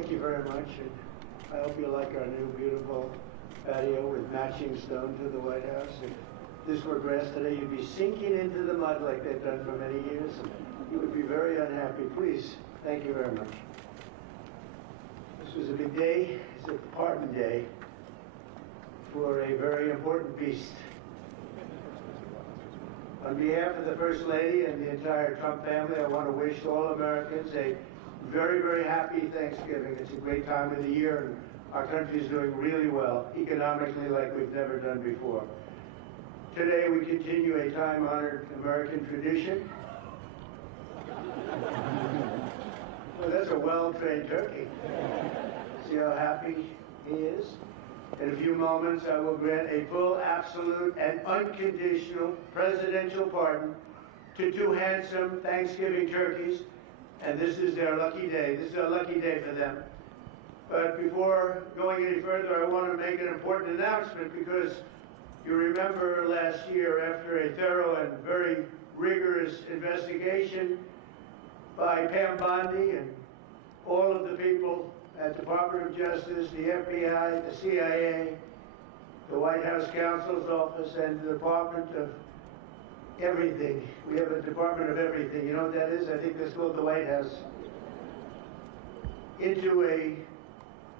Thank you very much, and I hope you like our new beautiful patio with matching stone to the White House. If this were grass today, you'd be sinking into the mud like they've done for many years, and you would be very unhappy. Please, thank you very much. This was a big day. It's a pardon day for a very important beast. On behalf of the First Lady and the entire Trump family, I want to wish all Americans a very, very happy Thanksgiving. It's a great time of the year, and our country is doing really well, economically, like we've never done before. Today, we continue a time-honored American tradition. Well, that's a well-trained turkey. See how happy he is? In a few moments, I will grant a full, absolute, and unconditional presidential pardon to two handsome Thanksgiving turkeys, and this is their lucky day. This is a lucky day for them. But before going any further, I want to make an important announcement, because you remember last year, after a thorough and very rigorous investigation by Pam Bondi and all of the people at the Department of Justice, the FBI, the CIA, the White House Counsel's Office, and the Department of Everything. We have a Department of Everything. You know what that is? I think that's called the White House. Into a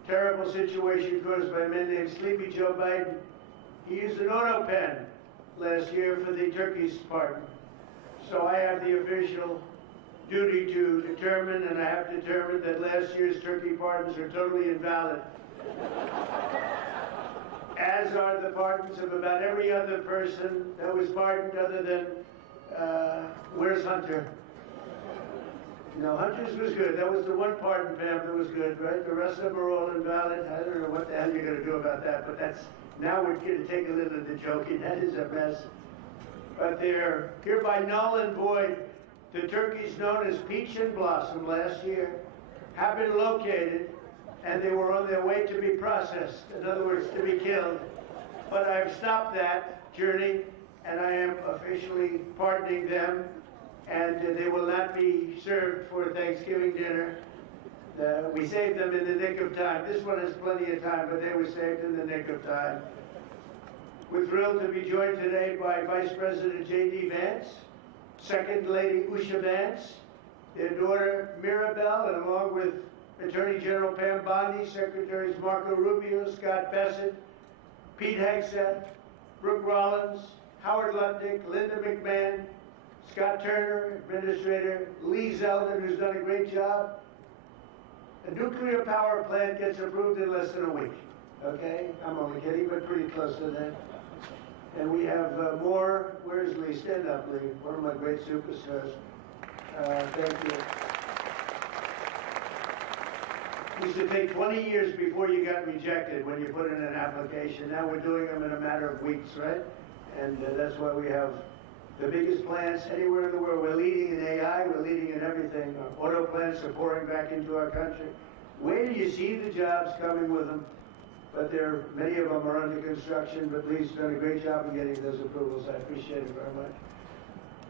terrible situation caused by a man named Sleepy Joe Biden. He used an auto pen last year for the turkey's pardon. So I have the official duty to determine, and I have determined that last year's turkey pardons are totally invalid. As are the pardons of about every other person that was pardoned other than, where's Hunter? No, Hunter's was good. That was the one pardon, Pam, that was good, right? The rest of them are all invalid. I don't know what the hell you're going to do about that, but that's, now we're going to take a little of the joking. That is a mess. But they're hereby null and void. The turkeys known as Peach and Blossom last year have been located, and they were on their way to be processed, in other words, to be killed. But I've stopped that journey, and I am officially pardoning them, and they will not be served for Thanksgiving dinner. We saved them in the nick of time. This one has plenty of time, but they were saved in the nick of time. We're thrilled to be joined today by Vice President J.D. Vance, Second Lady Usha Vance, their daughter Mirabelle, and along with Attorney General Pam Bondi, Secretaries Marco Rubio, Scott Bassett, Pete Hegseth, Brooke Rollins, Howard Lutnick, Linda McMahon, Scott Turner, Administrator Lee Zeldin, who's done a great job. A nuclear power plant gets approved in less than a week. Okay? I'm only kidding, but pretty close to that. And we have more. Where's Lee? Stand up, Lee. One of my great superstars. Thank you. It used to take 20 years before you got rejected when you put in an application. Now we're doing them in a matter of weeks, right? And that's why we have the biggest plants anywhere in the world. We're leading in AI. We're leading in everything. Our auto plants are pouring back into our country. Where do you see the jobs coming with them? But many of them are under construction, but Lee's done a great job in getting those approvals. I appreciate it very much.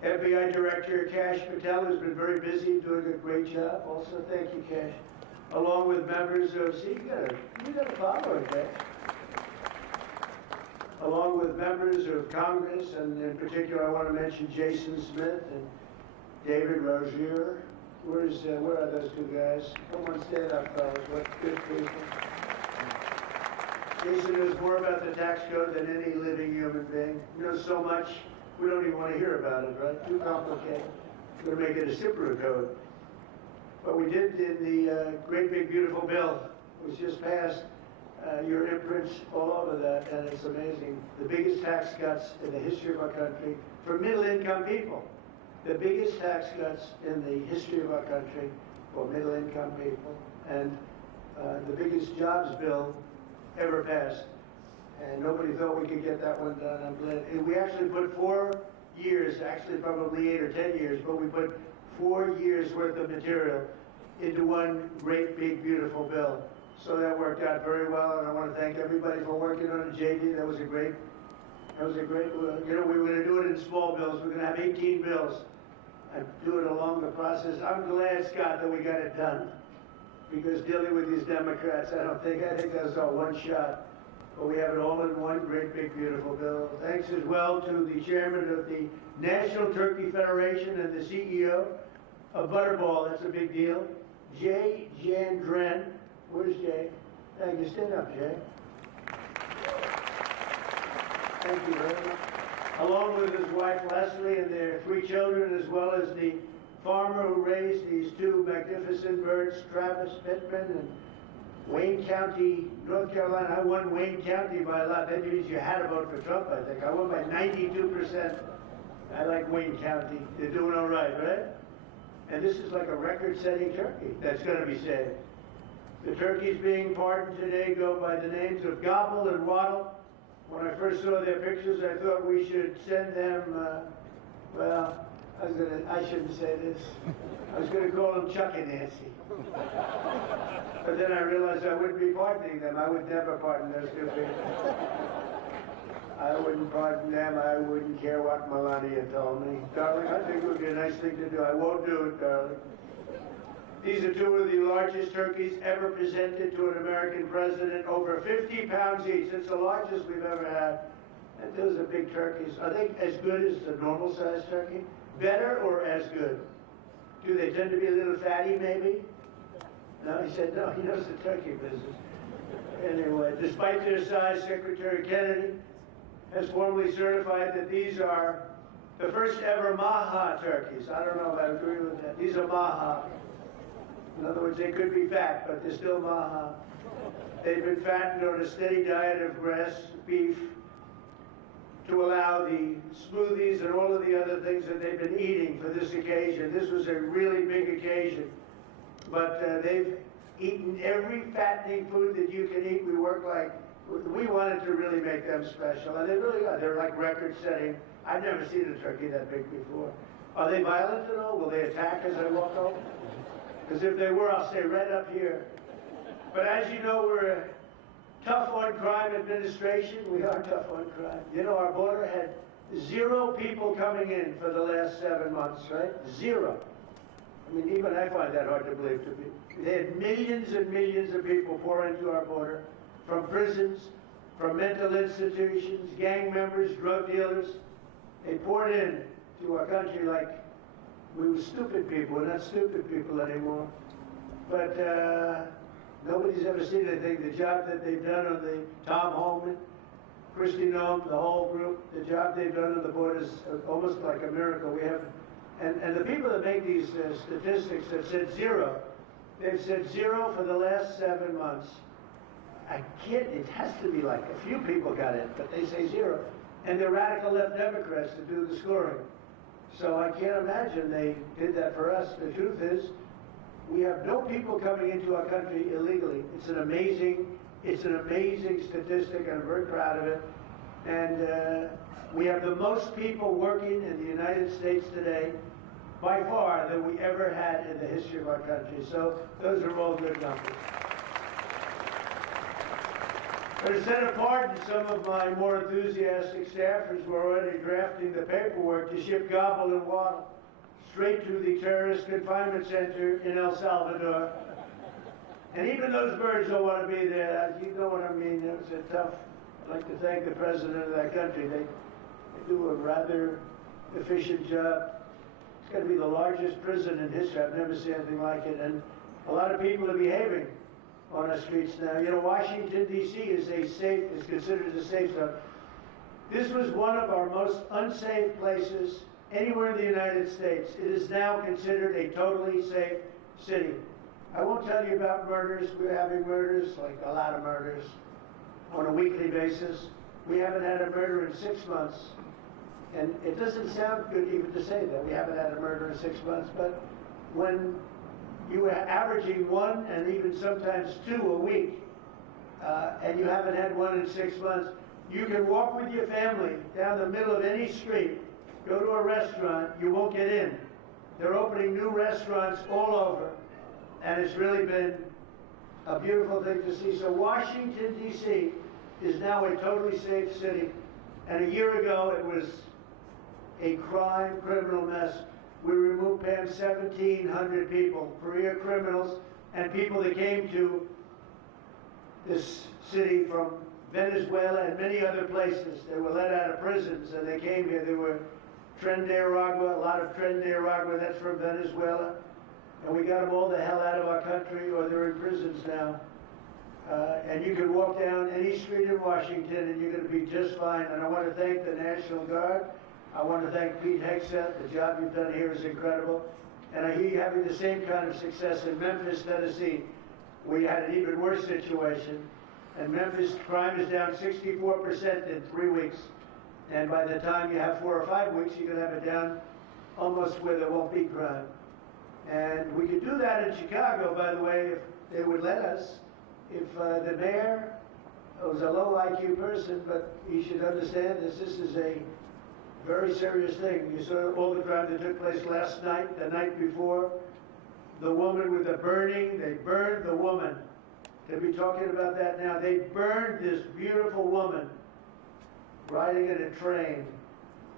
FBI Director Kash Patel has been very busy doing a great job. Also, thank you, Kash. Along with members of, see, you got a follower, Kash. Along with members of Congress, and in particular, I want to mention Jason Smith and David Rozier. Where are those two guys? Come on, stand up, fellas. What good people. Jason knows more about the tax code than any living human being. He knows so much, we don't even want to hear about it, right? Too complicated. We're going to make it a simpler code. But we did in the great big beautiful bill. It was just passed. Your imprints all over that, and it's amazing. The biggest tax cuts in the history of our country for middle-income people. The biggest tax cuts in the history of our country for middle-income people, and the biggest jobs bill ever passed. And nobody thought we could get that one done. I'm glad. And we actually put 4 years, actually probably 8 or 10 years, but we put 4 years worth of material into one great, big, beautiful bill. So that worked out very well, and I want to thank everybody for working on it. JD, that was a great, we were going to do it in small bills. We're going to have 18 bills and do it along the process. I'm glad, Scott, that we got it done. because dealing with these Democrats, I think that's all one shot. But we have it all in one great, big, beautiful bill. Thanks as well to the chairman of the National Turkey Federation and the CEO of Butterball. That's a big deal. Jay Jandren. Where's Jay? Thank you. Stand up, Jay. Thank you very much. Along with his wife Leslie and their 3 children, as well as the farmer who raised these 2 magnificent birds, Travis Pittman and Wayne County, North Carolina. I won Wayne County by a lot. That means you had to vote for Trump, I think. I won by 92%. I like Wayne County. They're doing all right, right? And this is like a record-setting turkey that's going to be saved. The turkeys being pardoned today go by the names of Gobble and Waddle. When I first saw their pictures, I thought we should send them, well, I shouldn't say this. I was going to call them Chuck and Nancy. But then I realized I wouldn't be pardoning them. I would never pardon those 2 people. I wouldn't pardon them. I wouldn't care what Melania told me. Darling, I think it would be a nice thing to do. I won't do it, darling. These are 2 of the largest turkeys ever presented to an American president, over 50 pounds each. It's the largest we've ever had. And those are big turkeys. Are they as good as the normal-sized turkey? Better or as good? Do they tend to be a little fatty, maybe? No, he said no. He knows the turkey business. Anyway, despite their size, Secretary Kennedy has formally certified that these are the first ever Maha turkeys. I don't know if I agree with that. These are Maha. In other words, they could be fat, but they're still Maha. They've been fattened on a steady diet of grass, beef, to allow the smoothies and all of the other things that they've been eating for this occasion. This was a really big occasion. But they've eaten every fattening food that you can eat. We wanted to really make them special, and they really are. They're like record-setting. I've never seen a turkey that big before. Are they violent at all? Will they attack as I walk over? Because if they were, I'll stay right up here. But as you know, we're a tough-on-crime administration. We are tough on crime. You know, our border had 0 people coming in for the last 7 months, right? 0. I mean, even I find that hard to believe to be. They had millions and millions of people pour into our border, from prisons, from mental institutions, gang members, drug dealers. They poured in to our country like we were stupid people. We're not stupid people anymore. But nobody's ever seen anything. The job that they've done on the Tom Holman, Christy Nome, the whole group, the job they've done on the border is almost like a miracle. We have, and the people that make these statistics have said 0. They've said 0 for the last 7 months. It has to be like a few people got in, but they say 0. And they're radical left Democrats to do the scoring. So I can't imagine they did that for us. The truth is, we have no people coming into our country illegally. It's an amazing statistic, and I'm very proud of it. And we have the most people working in the United States today, by far, than we ever had in the history of our country. So those are all good numbers. But instead of pardon, some of my more enthusiastic staffers were already drafting the paperwork to ship Gobble and Waddle straight to the terrorist confinement center in El Salvador. And even those birds don't want to be there. You know what I mean? It's a tough. I'd like to thank the president of that country. They do a rather efficient job. It's got to be the largest prison in history. I've never seen anything like it. And a lot of people are behaving on our streets now. You know, Washington, D.C. is considered a safe zone. This was one of our most unsafe places anywhere in the United States. It is now considered a totally safe city. I won't tell you about murders. We're having murders, like a lot of murders, on a weekly basis. We haven't had a murder in 6 months. And it doesn't sound good even to say that. We haven't had a murder in 6 months. But when you were averaging 1 and even sometimes 2 a week, and you haven't had 1 in 6 months, you can walk with your family down the middle of any street, go to a restaurant, you won't get in. They're opening new restaurants all over, and it's really been a beautiful thing to see. So Washington, D.C. is now a totally safe city, and a year ago it was a criminal mess. We removed, Pam, 1,700 people, career criminals, and people that came to this city from Venezuela and many other places. They were let out of prisons and they came here. They were Tren de Aragua, a lot of Tren de Aragua, that's from Venezuela. And we got them all the hell out of our country, or they're in prisons now. And you can walk down any street in Washington and you're going to be just fine. And I want to thank the National Guard. I want to thank Pete Hegseth. The job you've done here is incredible. And I hear you having the same kind of success in Memphis, Tennessee. We had an even worse situation. And Memphis crime is down 64% in 3 weeks. And by the time you have 4 or 5 weeks, you're going to have it down almost where there won't be crime. And we could do that in Chicago, by the way, if they would let us. If the mayor was a low IQ person, but he should understand this is a very serious thing. You saw all the crime that took place last night, the night before. The woman with the burning, they burned the woman. They'll be talking about that now. They burned this beautiful woman riding in a train.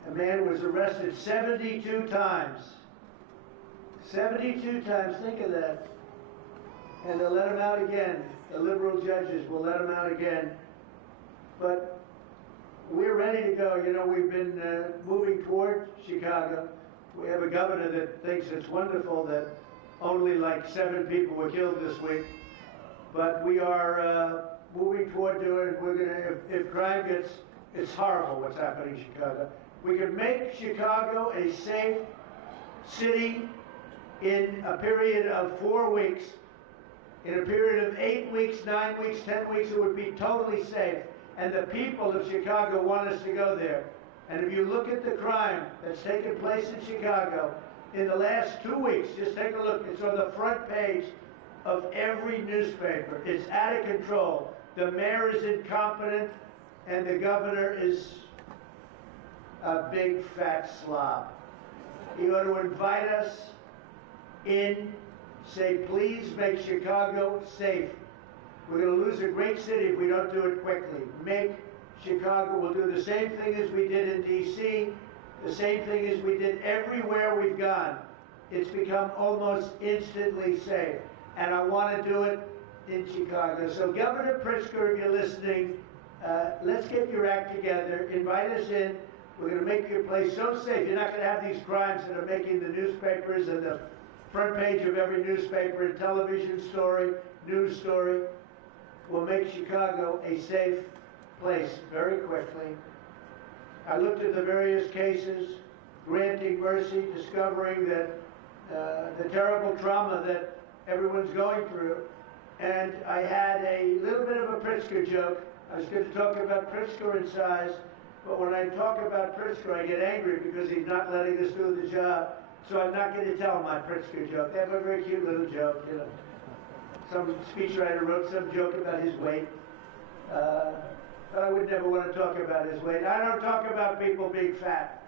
A man was arrested 72 times. 72 times, think of that. And they'll let him out again. The liberal judges will let him out again. But we're ready to go. You know, we've been moving toward Chicago. We have a governor that thinks it's wonderful that only like 7 people were killed this week. But we are moving toward doing it. We're gonna, if crime gets, it's horrible what's happening in Chicago. We can make Chicago a safe city in a period of 4 weeks. In a period of 8 weeks, 9 weeks, 10 weeks, it would be totally safe. And the people of Chicago want us to go there. And if you look at the crime that's taken place in Chicago in the last 2 weeks, just take a look. It's on the front page of every newspaper. It's out of control. The mayor is incompetent, and the governor is a big fat slob. He ought to invite us in, say, please make Chicago safe. We're going to lose a great city if we don't do it quickly. Make Chicago. We'll do the same thing as we did in D.C., the same thing as we did everywhere we've gone. It's become almost instantly safe. And I want to do it in Chicago. So Governor Pritzker, if you're listening, let's get your act together. Invite us in. We're going to make your place so safe. You're not going to have these crimes that are making the newspapers and the front page of every newspaper, and television story, news story. We'll make Chicago a safe place very quickly. I looked at the various cases, granting mercy, discovering that the terrible trauma that everyone's going through. And I had a little bit of a Pritzker joke. I was going to talk about Pritzker and size, but when I talk about Pritzker, I get angry because he's not letting us do the job. So I'm not going to tell my Pritzker joke. They have a very cute little joke, you know. Some speechwriter wrote some joke about his weight. But I would never want to talk about his weight. I don't talk about people being fat.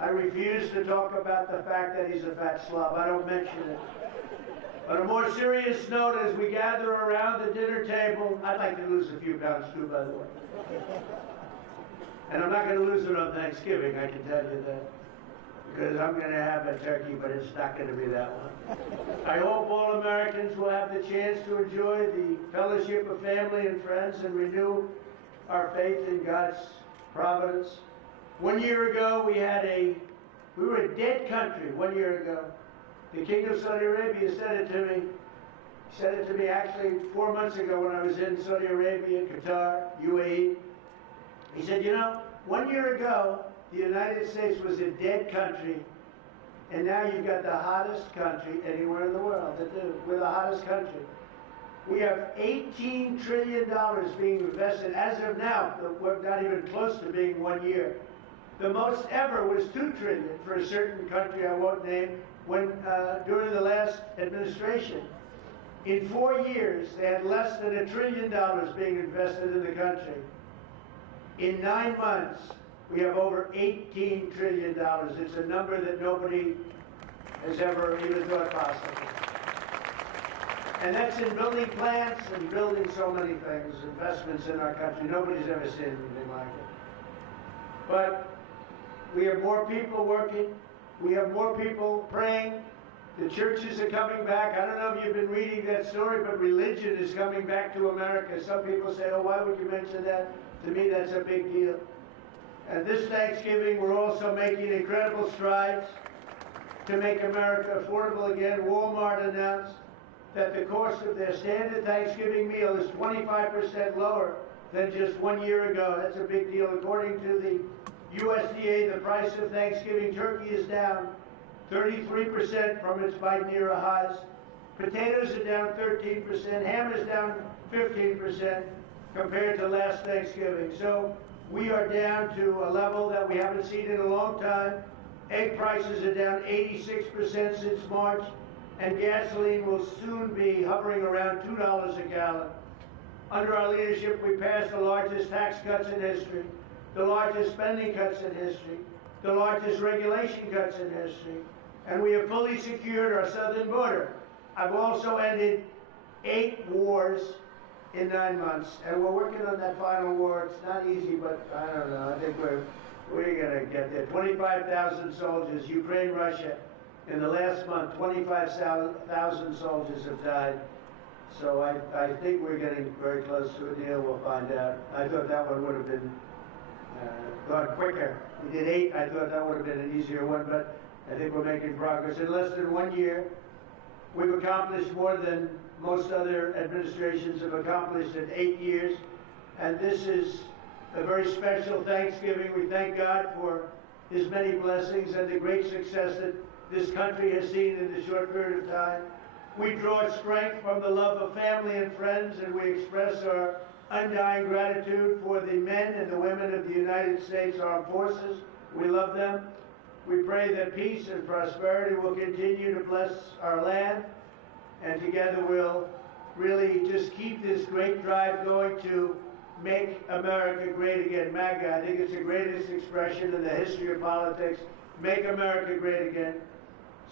I refuse to talk about the fact that he's a fat slob. I don't mention it. On a more serious note, as we gather around the dinner table, I'd like to lose a few pounds too, by the way. And I'm not going to lose it on Thanksgiving, I can tell you that. Because I'm going to have a turkey, but it's not going to be that one. I hope all Americans will have the chance to enjoy the fellowship of family and friends and renew our faith in God's providence. 1 year ago, we were a dead country 1 year ago. The King of Saudi Arabia said it to me. He said it to me actually 4 months ago when I was in Saudi Arabia, Qatar, UAE. He said, you know, 1 year ago, the United States was a dead country, and now you've got the hottest country anywhere in the world. We're the hottest country. We have $18 trillion being invested as of now. We're not even close to being 1 year. The most ever was $2 trillion for a certain country I won't name during the last administration. In 4 years, they had less than $1 trillion being invested in the country. In 9 months, we have over $18 trillion. It's a number that nobody has ever even thought possible. And that's in building plants and building so many things, investments in our country. Nobody's ever seen anything like it. But we have more people working. We have more people praying. The churches are coming back. I don't know if you've been reading that story, but religion is coming back to America. Some people say, oh, why would you mention that? To me, that's a big deal. And this Thanksgiving, we're also making incredible strides to make America affordable again. Walmart announced that the cost of their standard Thanksgiving meal is 25% lower than just 1 year ago. That's a big deal. According to the USDA, the price of Thanksgiving turkey is down 33% from its Biden era highs. Potatoes are down 13%. Ham is down 15% compared to last Thanksgiving. So we are down to a level that we haven't seen in a long time. Egg prices are down 86% since March, and gasoline will soon be hovering around $2 a gallon. Under our leadership, we passed the largest tax cuts in history, the largest spending cuts in history, the largest regulation cuts in history, and we have fully secured our southern border. I've also ended 8 wars in 9 months, and we're working on that final war. It's not easy, but I don't know. I think we're going to get there. 25,000 soldiers, Ukraine, Russia. In the last month, 25,000 soldiers have died. So I think we're getting very close to a deal. We'll find out. I thought that one would have been gone quicker. We did 8. I thought that would have been an easier one, but I think we're making progress. In less than 1 year, we've accomplished more than most other administrations have accomplished in 8 years. And this is a very special Thanksgiving. We thank God for his many blessings and the great success that this country has seen in this short period of time. We draw strength from the love of family and friends, and we express our undying gratitude for the men and the women of the United States Armed Forces. We love them. We pray that peace and prosperity will continue to bless our land, and together we'll really just keep this great drive going to make America great again. MAGA, I think it's the greatest expression in the history of politics. Make America great again.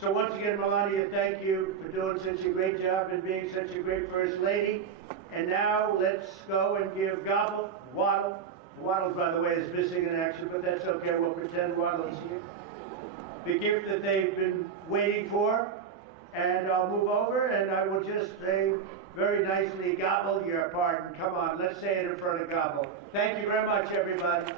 So once again, Melania, thank you for doing such a great job and being such a great First Lady. And now let's go and give Gobble, Waddle. Waddle, by the way, is missing in action, but that's okay. We'll pretend Waddle is here. The gift that they've been waiting for. And I'll move over and I will just say very nicely, Gobble, your pardon. Come on, let's say it in front of Gobble. Thank you very much, everybody.